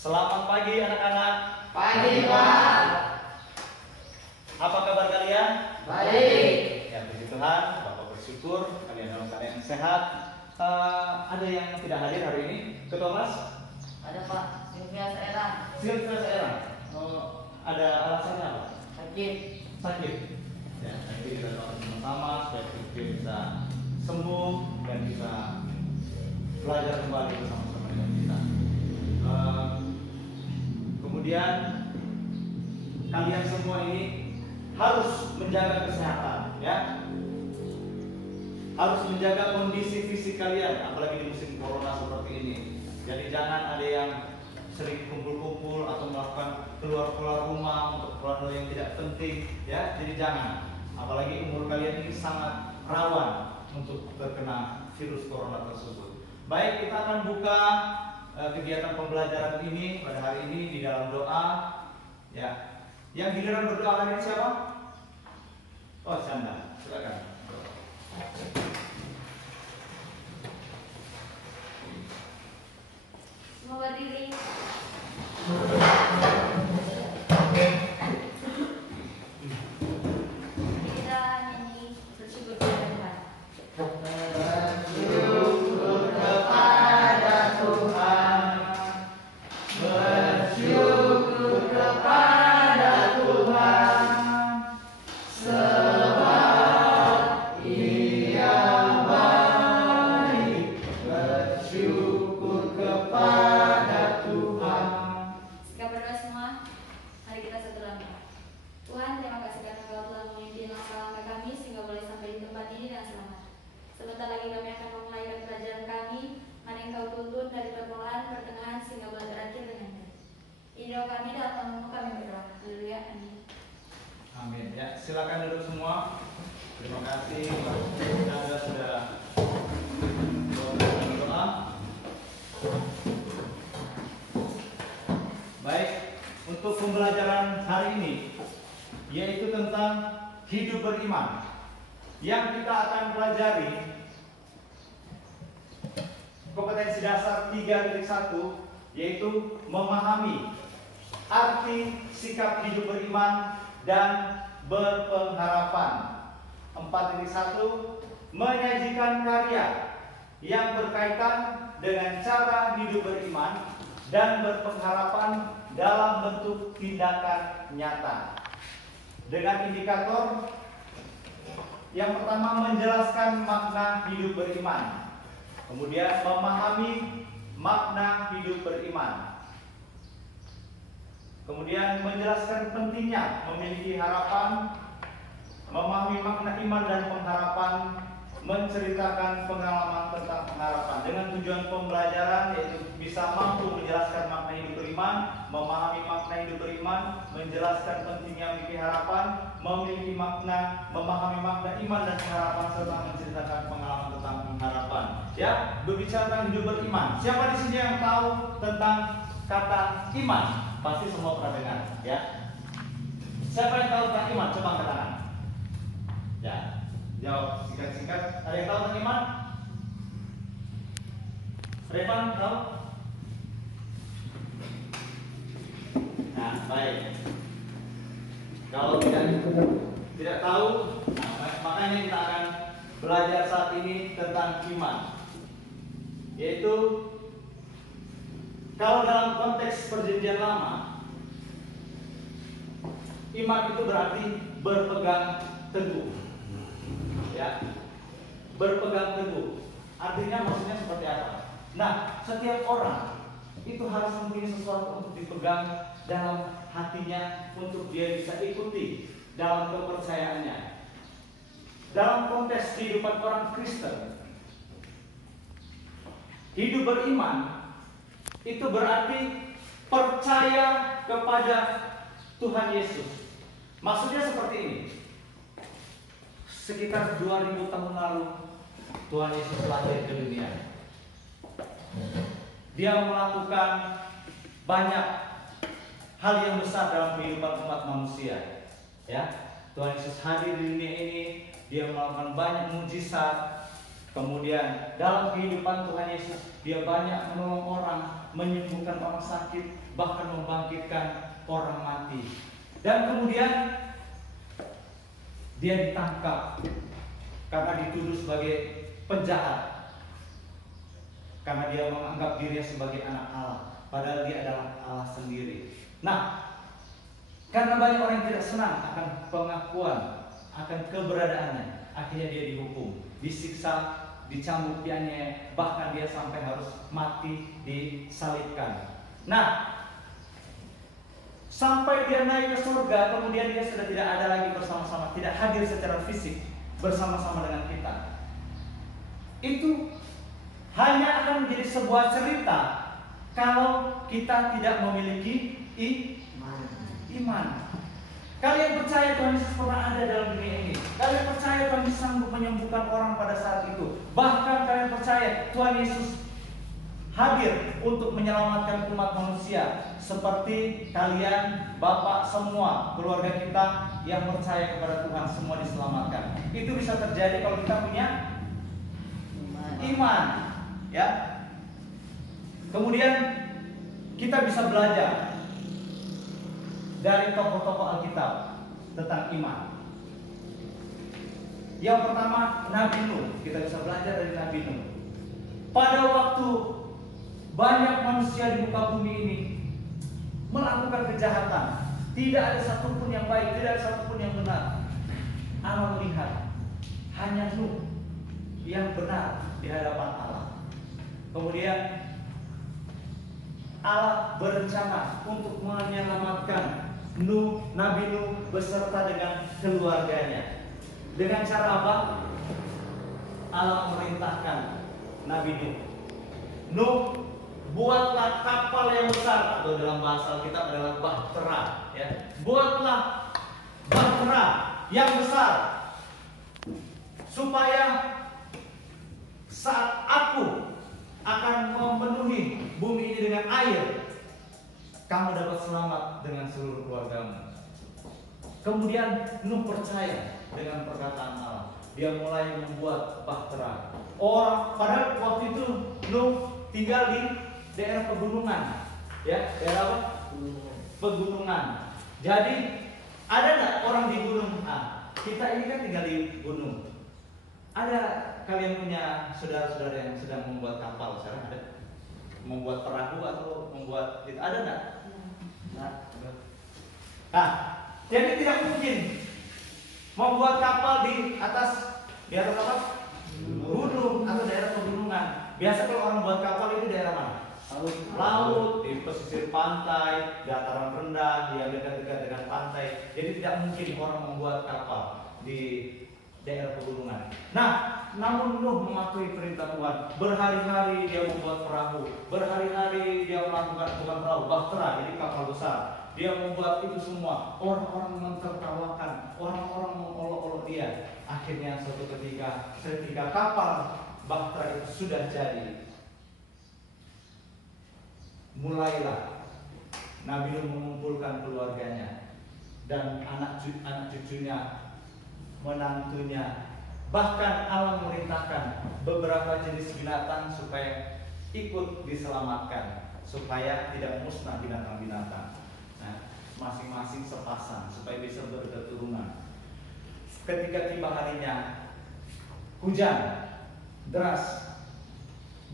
Selamat pagi anak-anak. Pagi, Pak. Apa kabar kalian? Baik. Ya, puji Tuhan, Bapak bersyukur kalian dalam keadaan sehat. Ada yang tidak hadir hari ini? Ketua kelas? Ada Pak, Sylvia Saera. Sylvia Saera. Ada alasannya apa? Sakit. Sakit. Ya, nanti kita doakan bersama supaya Sylvia bisa sembuh dan bisa belajar kembali bersama-sama dengan kita. Kemudian kalian semua ini harus menjaga kesehatan, ya. Harus menjaga kondisi fisik kalian, apalagi di musim corona seperti ini. Jadi jangan ada yang sering kumpul-kumpul atau melakukan keluar-keluar rumah untuk hal yang tidak penting, ya. Jadi jangan. Apalagi umur kalian ini sangat rawan untuk terkena virus corona tersebut. Baik, kita akan buka kegiatan pembelajaran ini pada hari ini di dalam doa, ya. Yang giliran berdoa hari ini siapa? Oh, Canda, silakan. Semua berdiri. Kita nyanyi bersyukur kepada Tuhan. Bersyukur kepada Tuhan. Bersyukur kepada Tuhan. Sebab Ia baik. Bersyukur kepada Tuhan. Kita berdoa semua. Mari kita satu langkah. Tuhan, terima kasih karena Engkau telah memimpin langkah-langkah kami sehingga boleh sampai di tempat ini dengan selamat. Sebentar lagi kami akan memulai pelajaran kami. Mari Engkau tuntun dari permulaan, pertengahan sehingga boleh berakhir dengan baik. Ini doa kami dalam nama kami berdoa. Haleluya. Amin. Amin. Ya, silakan duduk semua. Terima kasih Anda sudah berdoa. Baik, untuk pembelajaran hari ini yaitu tentang hidup beriman. Yang kita akan pelajari kompetensi dasar 3.1 yaitu memahami arti sikap hidup beriman dan berpengharapan. 4.1 menyajikan karya yang berkaitan dengan cara hidup beriman dan berpengharapan dalam bentuk tindakan nyata. Dengan indikator yang pertama menjelaskan makna hidup beriman. Kemudian memahami makna hidup beriman. Kemudian menjelaskan pentingnya memiliki harapan, memahami makna iman dan pengharapan, menceritakan pengalaman tentang pengharapan. Dengan tujuan pembelajaran yaitu bisa mampu menjelaskan makna hidup beriman, memahami makna hidup beriman, menjelaskan pentingnya memiliki harapan, memiliki makna, memahami makna iman dan pengharapan serta menceritakan pengalaman tentang pengharapan. Ya, berbicara tentang hidup beriman. Siapa di sini yang tahu tentang kata iman? Pasti semua pernah dengar, ya. Siapa yang tahu tentang iman? Coba angkat tangan. Ya, jawab singkat-singkat. Ada yang tahu tentang iman? Revan tahu? Nah, baik. Kalau tidak tahu, makanya kita akan belajar saat ini tentang iman. Yaitu kalau dalam konteks perjanjian lama, iman itu berarti berpegang teguh. Ya, berpegang teguh. Artinya maksudnya seperti apa? Nah, setiap orang itu harus mempunyai sesuatu untuk dipegang dalam hatinya untuk dia bisa ikuti dalam kepercayaannya. Dalam konteks kehidupan orang Kristen, hidup beriman itu berarti percaya kepada Tuhan Yesus. Maksudnya seperti ini. Sekitar 2000 tahun lalu Tuhan Yesus lahir ke dunia. Dia melakukan banyak hal yang besar dalam kehidupan umat manusia. Ya, Tuhan Yesus hadir di dunia ini, dia melakukan banyak mujizat, Kemudian dalam kehidupan Tuhan Yesus, dia banyak menolong orang, menyembuhkan orang sakit, bahkan membangkitkan orang mati. Dan kemudian dia ditangkap karena dituduh sebagai penjahat, karena dia menganggap dirinya sebagai anak Allah, padahal dia adalah Allah sendiri. Nah, karena banyak orang yang tidak senang akan pengakuan, akan keberadaannya, akhirnya dia dihukum, disiksa, dicambuk, dianiaya, bahkan dia sampai harus mati disalibkan. Nah, sampai dia naik ke surga, kemudian dia sudah tidak ada lagi bersama-sama, tidak hadir secara fisik bersama-sama dengan kita. Itu hanya akan menjadi sebuah cerita kalau kita tidak memiliki iman. Kalian percaya Tuhan Yesus pernah ada dalam dunia ini? Kalian percaya Tuhan Yesus sanggup menyembuhkan orang pada saat itu? Bahkan kalian percaya Tuhan Yesus hadir untuk menyelamatkan umat manusia, seperti kalian, Bapak, semua keluarga kita yang percaya kepada Tuhan, semua diselamatkan. Itu bisa terjadi kalau kita punya iman, ya. Kemudian kita bisa belajar dari tokoh-tokoh Alkitab tentang iman. Yang pertama, Nabi Nuh. Kita bisa belajar dari Nabi Nuh. Pada waktu banyak manusia di muka bumi ini melakukan kejahatan, tidak ada satupun yang baik, tidak ada satupun yang benar, Allah melihat hanya Nuh yang benar di hadapan Allah. Kemudian Allah berencana untuk menyelamatkan Nabi Nuh beserta dengan keluarganya. Dengan cara apa? Allah merintahkan Nabi Nuh, Nuh, buatlah kapal yang besar, atau dalam bahasa Alkitab adalah bahtera, ya. Buatlah bahtera yang besar, supaya saat aku akan memenuhi bumi ini dengan air, kamu dapat selamat dengan seluruh keluargamu. Kemudian Nuh percaya dengan perkataan Allah. Dia mulai membuat bahtera. Padahal waktu itu Nuh tinggal di daerah pegunungan, ya, daerah apa? Pegunungan. Jadi ada nggak orang di gunung? Kita ini kan tinggal di gunung. Ada kalian punya saudara-saudara yang sedang membuat kapal sekarang? Ada? Membuat perahu atau membuat itu ada nggak? Nah, jadi tidak mungkin membuat kapal di atas apa? Gunung atau daerah pegunungan. Biasa kalau orang buat kapal itu daerah mana? Laut, di pesisir pantai, dataran rendah, yang dekat-dekat dengan pantai. Jadi tidak mungkin orang membuat kapal di daerah pegunungan. Nah, namun Nuh mematuhi perintah Tuhan. Berhari-hari dia membuat perahu, berhari-hari dia melakukan bukan perahu, bahtera, jadi kapal besar. Dia membuat itu semua. Orang-orang mentertawakan, orang-orang mengolok-olok dia. Akhirnya suatu ketika kapal bahtera itu sudah jadi, mulailah Nabi Nuh mengumpulkan keluarganya dan anak cucunya, menantunya. Bahkan Allah memerintahkan beberapa jenis binatang supaya ikut diselamatkan, supaya tidak musnah binatang-binatang. Nah, masing-masing sepasang supaya bisa berketurunan. Ketika tiba harinya, hujan deras,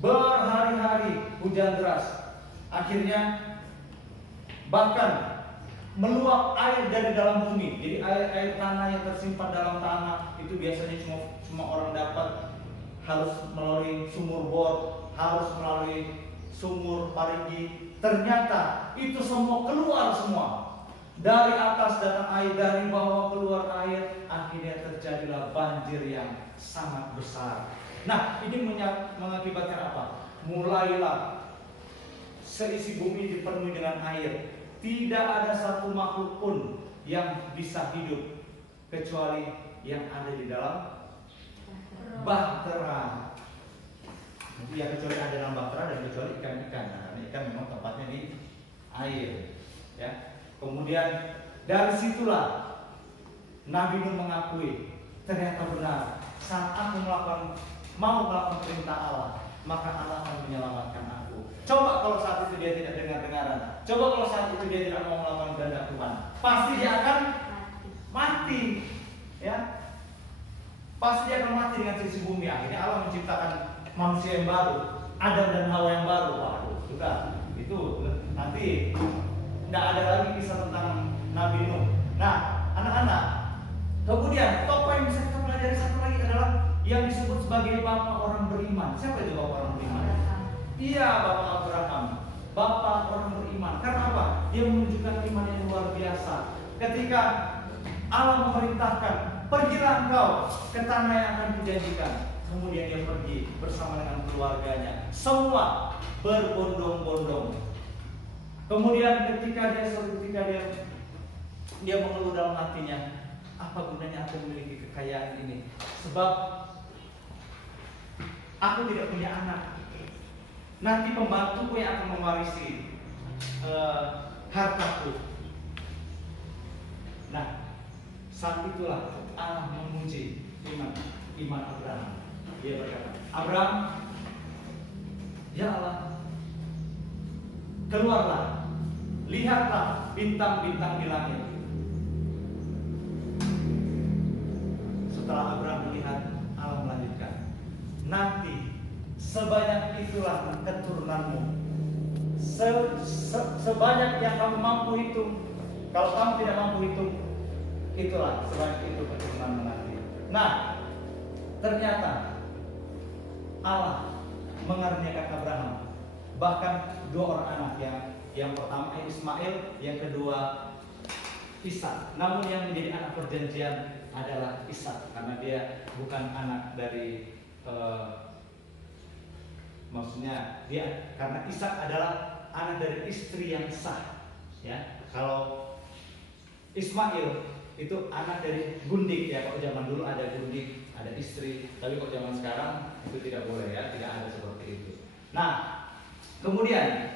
berhari-hari hujan deras. Akhirnya bahkan meluap air dari dalam bumi. Jadi air tanah yang tersimpan dalam tanah itu biasanya cuma orang dapat, harus melalui sumur bor, harus melalui sumur Parigi. Ternyata itu semua keluar semua. Dari atas datang air, dari bawah keluar air. Akhirnya terjadilah banjir yang sangat besar. Nah, ini mengakibatkan apa? Mulailah seisi bumi dipenuhi dengan air. Tidak ada satu makhluk pun yang bisa hidup kecuali yang ada di dalam bahtera. Ya, kecuali ada dalam bahtera dan kecuali ikan-ikan. Nah, ikan memang tempatnya di air, ya. Kemudian dari situlah Nabi Nuh mengakui, ternyata benar, saat aku melakukan mau melakukan perintah Allah, maka Allah akan menyelamatkan aku. Coba kalau saat itu dia tidak dengar-dengaran, coba kalau saat itu dia tidak mau melakukan kehendak Tuhan, pasti dia akan mati, ya. Pasti dia akan mati dengan sisi bumi. Akhirnya Allah menciptakan manusia yang baru, Adam dan Hawa yang baru. Waduh, sudah itu nanti tidak ada lagi kisah tentang Nabi Nuh. Nah, anak-anak, kemudian tokoh yang bisa kita pelajari satu lagi adalah yang disebut sebagai bapak orang beriman. Siapa itu bapak orang beriman? Iya, bapak Abraham, bapak orang beriman. Karena apa? Dia menunjukkan iman yang luar biasa. Ketika Allah memerintahkan, pergilah engkau ke tanah yang akan dijanjikan. Kemudian dia pergi bersama dengan keluarganya. Semua berbondong-bondong. Kemudian ketika dia mengeluh dalam hatinya, apa gunanya aku memiliki kekayaan ini? Sebab aku tidak punya anak. Nanti pembantuku yang akan mewarisi hartaku. Nah, saat itulah Allah menguji iman Abraham. Dia berkata, Abraham, ya Allah, keluarlah, lihatlah bintang-bintang di langit. Setelah Abraham melihat, Allah melanjutkan, nanti sebanyak itulah keturunanmu, sebanyak yang kamu mampu hitung. Kalau kamu tidak mampu hitung, itulah sebanyak itu keturunanmu nanti. Nah, ternyata Allah mengaruniakan Abraham bahkan dua orang anak, yang pertama Ismail, yang kedua Ishak. Namun yang menjadi anak perjanjian adalah Ishak, karena dia bukan anak dari maksudnya dia, karena Ishak adalah anak dari istri yang sah, ya. Kalau Ismail itu anak dari gundik, ya. Kalau zaman dulu ada gundik, ada istri, tapi kalau zaman sekarang itu tidak boleh, ya, tidak ada seperti itu. Nah, kemudian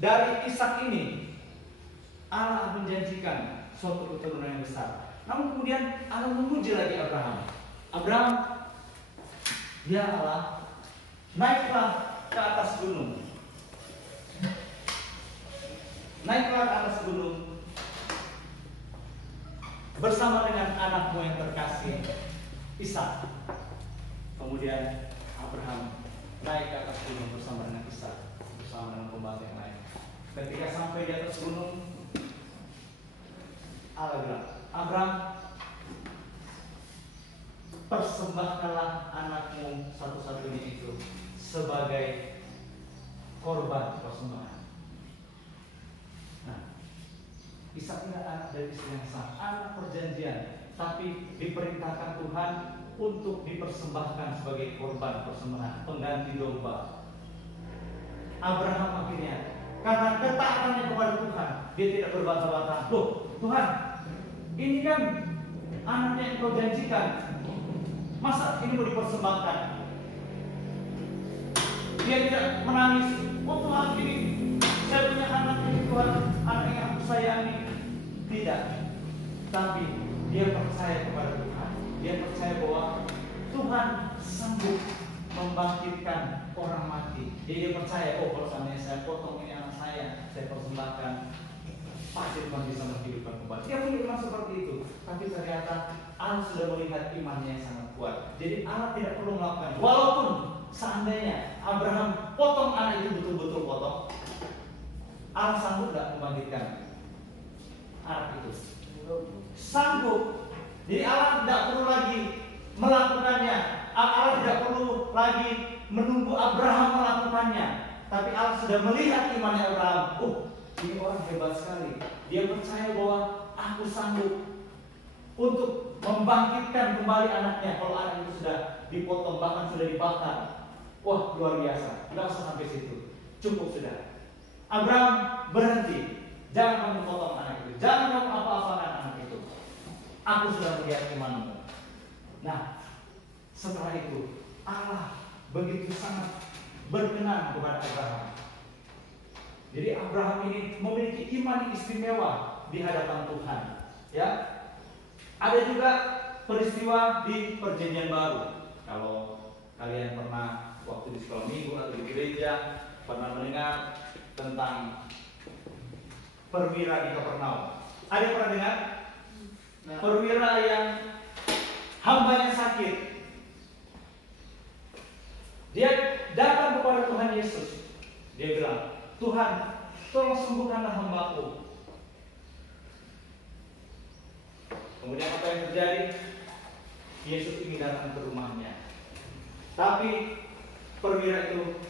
dari Ishak ini Allah menjanjikan suatu keturunan yang besar. Namun kemudian Allah menguji lagi Abraham. Abraham, ya Allah, naiklah ke atas gunung. Naiklah ke atas gunung bersama dengan anakmu yang terkasih, Ishak. Kemudian Abraham naik ke atas gunung bersama dengan Ishak, bersama dengan pembantu yang lain. Ketika sampai di atas gunung, Allah bilang, Abraham, persembahkanlah anakmu satu-satunya itu sebagai korban persembahan. Nah, Ishak ini anak dari istri yang sah, anak perjanjian, tapi diperintahkan Tuhan untuk dipersembahkan sebagai korban persembahan, pengganti domba. Abraham akhirnya, karena ketaatannya kepada Tuhan, dia tidak berbantah-bantah. Loh, Tuhan, ini kan anaknya yang kau janjikan, masa ini mau dipersembahkan? Dia tidak menangis, oh Tuhan, ini saya punya anak ini, Tuhan, anak yang aku sayangi. Tidak, tapi dia percaya kepada Tuhan. Dia percaya bahwa Tuhan sanggup membangkitkan orang mati. Jadi dia percaya, oh kalau seandainya saya potong ini anak saya persembahkan, pasti Tuhan bisa menghidupkan kembali. Dia punya iman seperti itu. Tapi ternyata Allah sudah melihat imannya yang sangat kuat. Jadi Allah tidak perlu melakukan. Walaupun seandainya Abraham potong anak itu betul-betul potong, Allah sanggup tidak membangkitkan anak itu? Sanggup. Jadi Allah tidak perlu lagi melakukannya. Allah tidak perlu lagi menunggu Abraham melakukannya. Tapi Allah sudah melihat imannya Abraham. Oh, ini orang hebat sekali. Dia percaya bahwa aku sanggup untuk membangkitkan kembali anaknya. Kalau anak itu sudah dipotong, bahkan sudah dibakar, wah, luar biasa. Tidak usah sampai situ, cukup sudah. Abraham, berhenti. Jangan kamu potong anak itu, jangan kamu apa-apakan anak itu. Aku sudah melihat imanmu. Nah, setelah itu Allah begitu sangat berkenan kepada Abraham. Jadi Abraham ini memiliki iman yang istimewa di hadapan Tuhan. Ya, ada juga peristiwa di Perjanjian Baru. Kalau kalian pernah waktu di sekolah minggu atau di gereja pernah mendengar tentang perwira di Kapernaum. Ada yang pernah dengar? Perwira yang hambanya sakit. Dia datang kepada Tuhan Yesus. Dia bilang, Tuhan, tolong sembuhkanlah hambaku. Kemudian apa yang terjadi? Yesus ingin datang ke rumahnya. Tapi perwira itu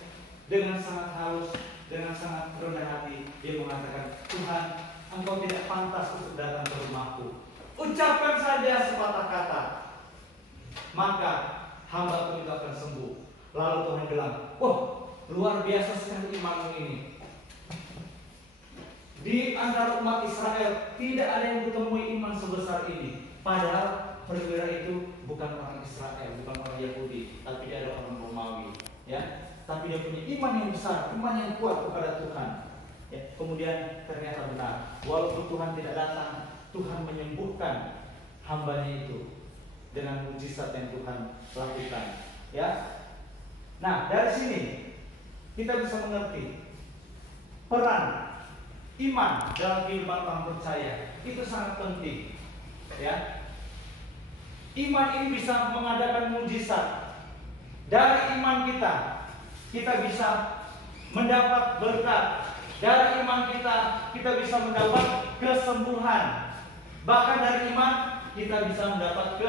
dengan sangat halus, dengan sangat rendah hati, dia mengatakan, Tuhan, Engkau tidak pantas untuk datang ke rumahku. Ucapkan saja sepatah kata, maka hamba-Ku itu akan sembuh. Lalu Tuhan bilang, wah, luar biasa sekali imanmu ini. Di antara umat Israel tidak ada yang kutemui iman sebesar ini. Padahal perwira itu bukan orang Israel, bukan orang Yahudi, tapi dia adalah orang Romawi, ya. Tapi dia punya iman yang besar, iman yang kuat kepada Tuhan. Ya, kemudian ternyata benar, walaupun Tuhan tidak datang, Tuhan menyembuhkan hambanya itu dengan mujizat yang Tuhan lakukan. Ya. Nah, dari sini kita bisa mengerti peran iman dalam kehidupan orang percaya itu sangat penting. Ya. Iman ini bisa mengadakan mujizat. Dari iman kita bisa mendapat berkat. Dari iman kita bisa mendapat kesembuhan. Bahkan dari iman kita bisa mendapat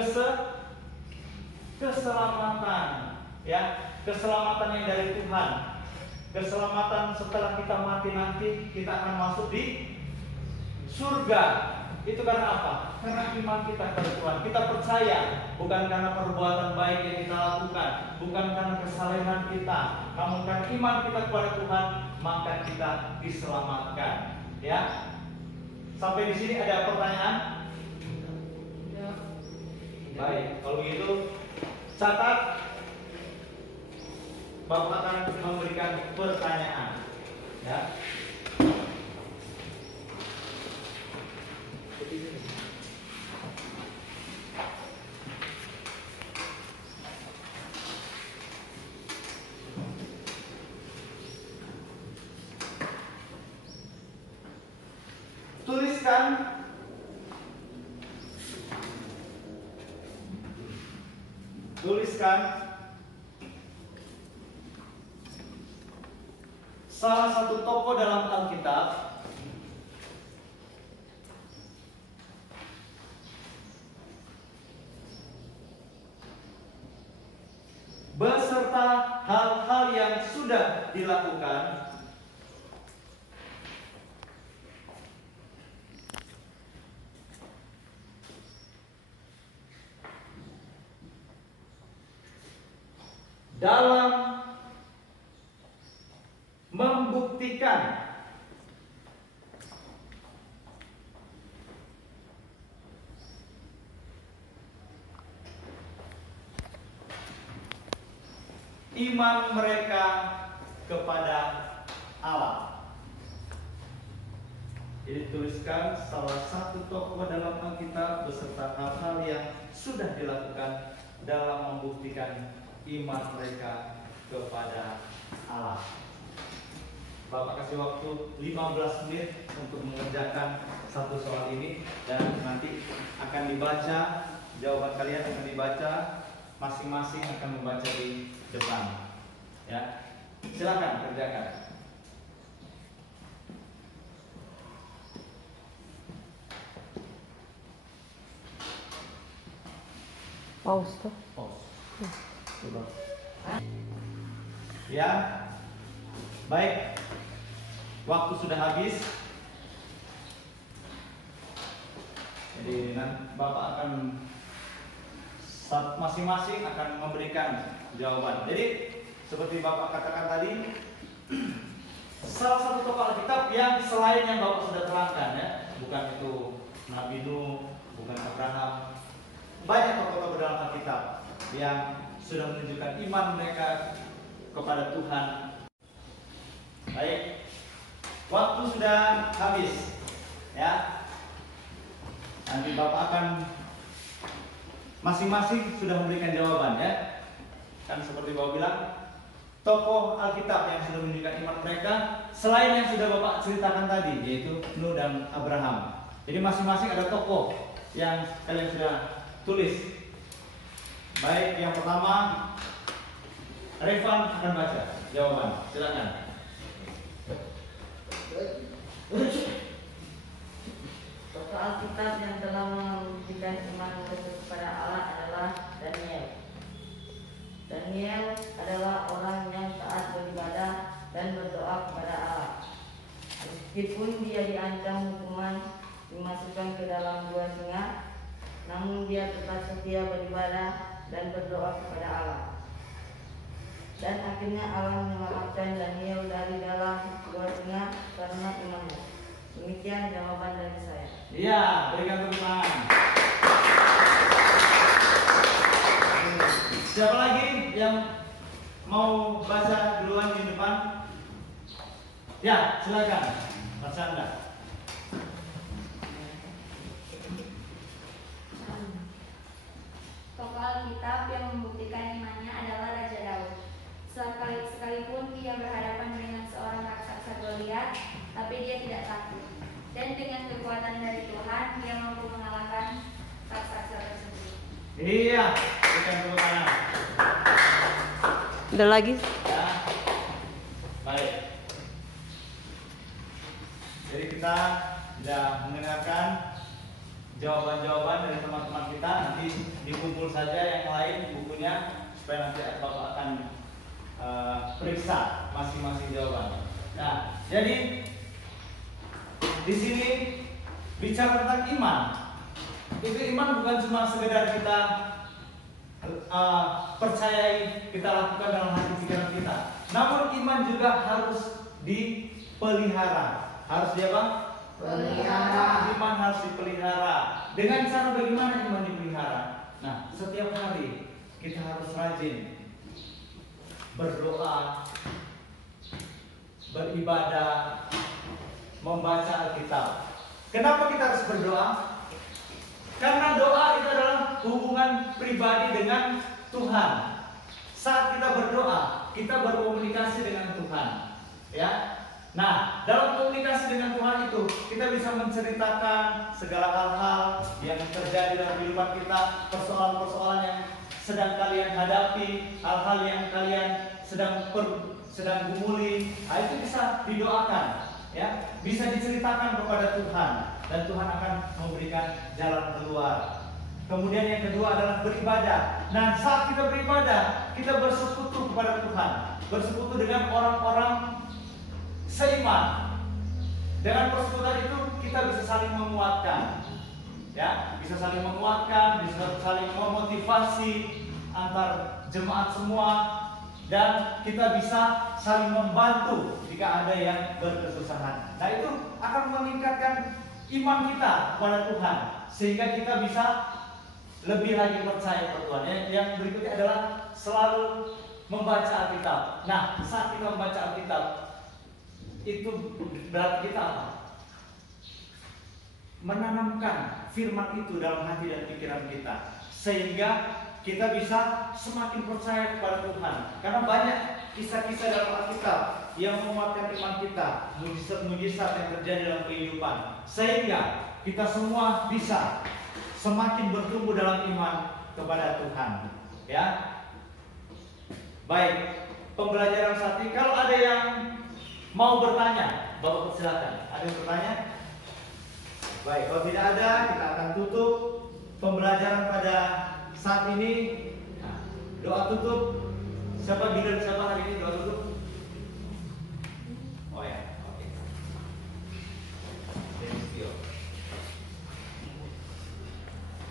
keselamatan, ya, keselamatan yang dari Tuhan. Keselamatan setelah kita mati nanti kita akan masuk di surga. Itu karena apa? Karena iman kita kepada Tuhan. Kita percaya bukan karena perbuatan baik yang kita lakukan, bukan karena kesalehan kita, namun karena iman kita kepada Tuhan, maka kita diselamatkan. Ya. Sampai di sini ada pertanyaan? Ya. Baik, kalau begitu catat. Bapak akan memberikan pertanyaan. Ya. Tuliskan salah satu tokoh dalam Alkitab beserta hal-hal yang sudah dilakukan dalam membuktikan iman mereka kepada Allah. Jadi tuliskan salah satu tokoh dalam Alkitab beserta hal-hal yang sudah dilakukan dalam membuktikan iman mereka kepada Allah. Bapak kasih waktu 15 menit untuk mengerjakan satu soal ini dan nanti akan dibaca, jawaban kalian akan dibaca, masing-masing akan membaca di depan. Ya. Silakan kerjakan. Pause tuh. Pause. Coba. Ya. Baik. Waktu sudah habis. Jadi Bapak akan masing-masing akan memberikan jawaban. Jadi seperti Bapak katakan tadi, salah satu tokoh Alkitab yang selain yang Bapak sudah terangkan, ya, bukan itu Nabi Nuh, bukan Abraham, banyak tokoh-tokoh dalam Alkitab yang sudah menunjukkan iman mereka kepada Tuhan. Baik, waktu sudah habis, ya. Nanti Bapak akan masing-masing sudah memberikan jawaban, ya. Kan seperti Bapak bilang, tokoh Alkitab yang sudah menunjukkan iman mereka selain yang sudah Bapak ceritakan tadi, yaitu Nuh dan Abraham. Jadi masing-masing ada tokoh yang kalian sudah tulis. Baik, yang pertama Revan akan baca jawaban. Silakan. Tokoh Alkitab yang telah membuktikan iman mereka kepada Allah adalah Daniel. Daniel adalah orang yang taat beribadah dan berdoa kepada Allah. Meskipun dia diancam hukuman dimasukkan ke dalam gua singa, namun dia tetap setia beribadah dan berdoa kepada Allah. Dan akhirnya Allah menyelamatkan Daniel dari dalam gua singa karena imannya. Demikian jawaban dari saya. Iya, berikan tepuk tangan. Siapa lagi yang mau baca duluan di depan? Ya, silakan. Mas Chandra. Tokoh Alkitab yang membuktikan imannya adalah Raja Daud. Sekalipun dia berhadapan dengan seorang raksasa Goliat, tapi dia tidak takut. Dan dengan kekuatan dari Tuhan, dia mampu mengalahkan raksasa tersebut. Iya, berikan tepuk tangan. Ada lagi? Ya. Baik. Jadi kita sudah mendengarkan jawaban-jawaban dari teman-teman kita. Nanti dikumpul saja yang lain bukunya supaya nanti Bapak akan periksa masing-masing jawaban. Nah, jadi di sini bicara tentang iman. Itu iman bukan cuma sekedar kita percayai, kita lakukan dalam hati pikiran kita. Namun iman juga harus dipelihara. Harus apa? Pelihara. Iman harus dipelihara. Dengan cara bagaimana iman dipelihara? Nah, setiap hari kita harus rajin berdoa, beribadah, membaca Alkitab. Kenapa kita harus berdoa? Karena doa itu adalah hubungan pribadi dengan Tuhan. Saat kita berdoa, kita berkomunikasi dengan Tuhan. Ya. Nah, dalam komunikasi dengan Tuhan itu, kita bisa menceritakan segala hal-hal yang terjadi dalam kehidupan kita, persoalan-persoalan yang sedang kalian hadapi, hal-hal yang kalian sedang gumuli. Nah, itu bisa didoakan, ya, bisa diceritakan kepada Tuhan, dan Tuhan akan memberikan jalan keluar. Kemudian yang kedua adalah beribadah. Nah, saat kita beribadah, kita bersekutu kepada Tuhan, bersekutu dengan orang-orang seiman. Dengan persekutuan itu kita bisa saling menguatkan, ya, bisa saling menguatkan, bisa saling memotivasi antar jemaat semua, dan kita bisa saling membantu jika ada yang berkesusahan. Nah, itu akan meningkatkan iman kita kepada Tuhan, sehingga kita bisa lebih lagi percaya kepada Tuhan. Yang berikutnya adalah selalu membaca Alkitab. Nah, saat kita membaca Alkitab, itu berarti kita apa? Menanamkan firman itu dalam hati dan pikiran kita, sehingga kita bisa semakin percaya kepada Tuhan. Karena banyak kisah-kisah dalam Alkitab yang menguatkan iman kita, mujizat-mujizat yang terjadi dalam kehidupan, sehingga kita semua bisa semakin bertumbuh dalam iman kepada Tuhan. Ya, baik. Pembelajaran saat ini, kalau ada yang mau bertanya, Bapak silakan. Ada yang bertanya? Baik, kalau tidak ada, kita akan tutup pembelajaran pada saat ini. Nah, doa tutup. Siapa bilang siapa hari ini doa tutup? Oh ya, oke.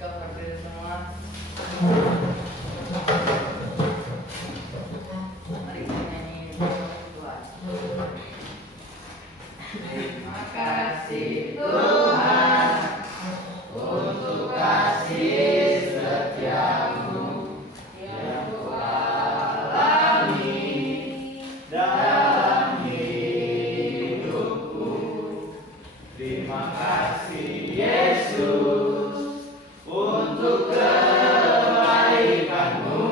Kita berdiri semua. Mari kita nyanyi doa. Terima kasih Tuhan untuk kasih setiamu yang Kau alami dalam hidupku. Terima kasih Yesus untuk kebaikan-Mu.